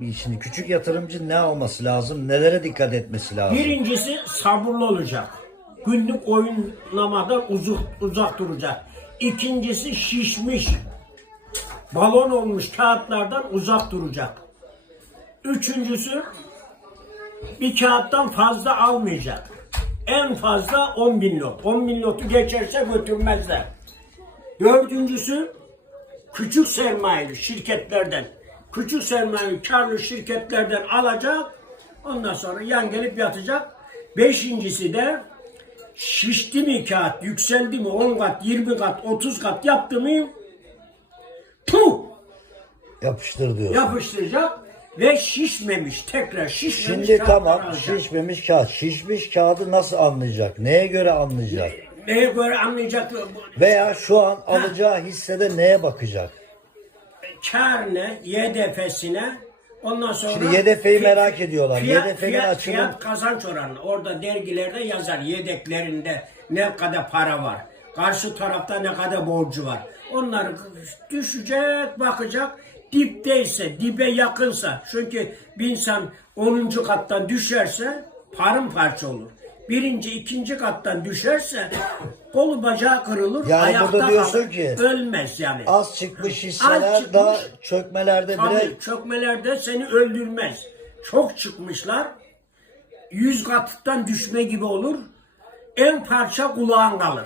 Şimdi küçük yatırımcı ne alması lazım? Nelere dikkat etmesi lazım? Birincisi sabırlı olacak. Günlük oynamadan uzak, uzak duracak. İkincisi şişmiş. Balon olmuş kağıtlardan uzak duracak. Üçüncüsü bir kağıttan fazla almayacak. En fazla 10 bin not. 10 bin notu geçerse götürmezler. Dördüncüsü küçük sermayeli şirketlerden, küçük sermayeli karlı şirketlerden alacak. Ondan sonra yan gelip yatacak. Beşincisi de şişti mi kağıt, yükseldi mi 10 kat, 20 kat, 30 kat yaptı mı puh Yapıştır diyor. yapıştıracak ve şişmemiş tekrar şişmemiş Şimdi kağıtları tamam alacak. şişmemiş kağıt. Şişmiş kağıdı nasıl anlayacak? Neye göre anlayacak? Neye göre anlayacak Veya şu an alacağı hissede neye bakacak? Kar ne, YDF'sine ondan sonra Şimdi YDF'yi merak ediyorlar. Fiyat, YDF'nin fiyat, açılım- fiyat kazanç oranı. Orada dergilerde yazar yedeklerinde ne kadar para var. Karşı tarafta ne kadar borcu var. Onları düşecek, bakacak. Dipteyse, dibe yakınsa. Çünkü bir insan 10. kattan düşerse paramparça olur. Birinci, ikinci kattan düşerse kolu bacağı kırılır, Yani ayakta burada diyorsun kalır. ki, ölmez yani. Az çıkmış hisseler Az çıkmış. daha çökmelerde bile Tabii çökmelerde seni öldürmez. Çok çıkmışlar. Yüz kattan düşme gibi olur. En parça kulağın kalır.